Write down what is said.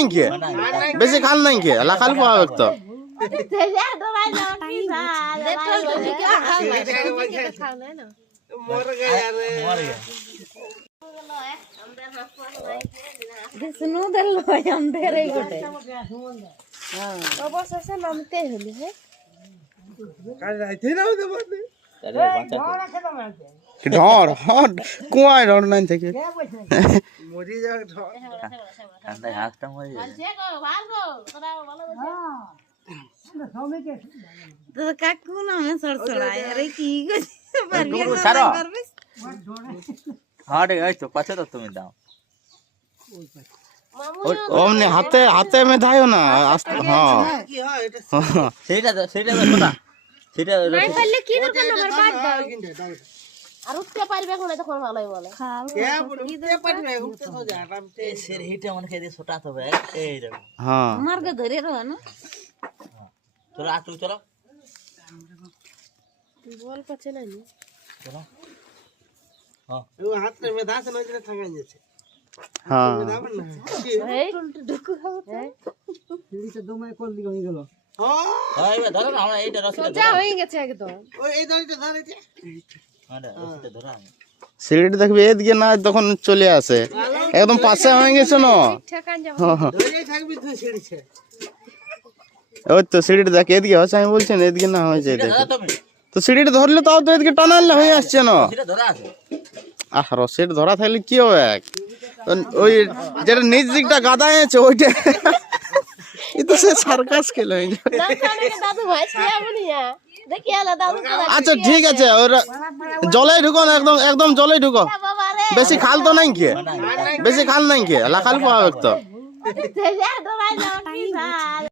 নাই কে বেশি খাল নাই কে লাখাল পাবে তো ঢর হট কুয়ায় ঢর নাই থেকে কাকু নামে সরসরায় আরে কি हाँ ठीक है तो पाछे तो तुम्हें दाओ ओमने हाथे हाथे में धायो ना हाँ सेटा छोटा सेटा নাই পারলে কি দরকার আমার বাদ দাও আর উঠতে পারবে কোন তখন ভালোই বলে কি দে পারবে উঠতে তো যা আরামতে सिर हिटे मन के दे छोटा तो है ए रे हाँ মার্গ ধরে রহ না चलो आ तू चलो বল পাচ্ছে না নি चलो ও হাতে মে দাস নই দিলে ঠাঙ্গাই যাচ্ছে हाँ দাবন না এই উল্টো ঢুকু খাওয়া সিঁড়িতে দমাই কল দিকে হয়ে গেল ও हां ये धरो ना हमरा एटा रसिटा সোজা হয়ে গেছে একদম ওই এই দড়িটা ধরেছে हां रसिटा धरा সিঁড়িটা দেখবি এদিকে না তখন চলে আসে একদম পাশে হয়ে গেছে না ঠেকান যাব ধরে থাকবি তুই সিঁড়িছে ওই তো সিঁড়িটা দেখ এদিকে হচ্ছে আমি বলছি না এদিকে না হয়ে যায় দেখ धरा तुम তো সিঁড়িটা ধরলে তাও তো এদিকে টানালে হয়ে আসছে না सीधा धरा আছে আহ রসের ধরা থাকলে কি হবে ওই যেটা নিজ দিকটা গাদা আছে ওইটা এই তো সে সার্কাস খেলে দাদু ভাই ছিয়া বলিয়া দেখি আলা দাদু আচ্ছা ঠিক আছে ওরা জলে ঢুকো না একদম একদম জলে ঢুকো বাবা রে বেশি খাল তো নাই কে বেশি খাল নাই কে লাখাল পাবে তো তেজা দরাই যাও কি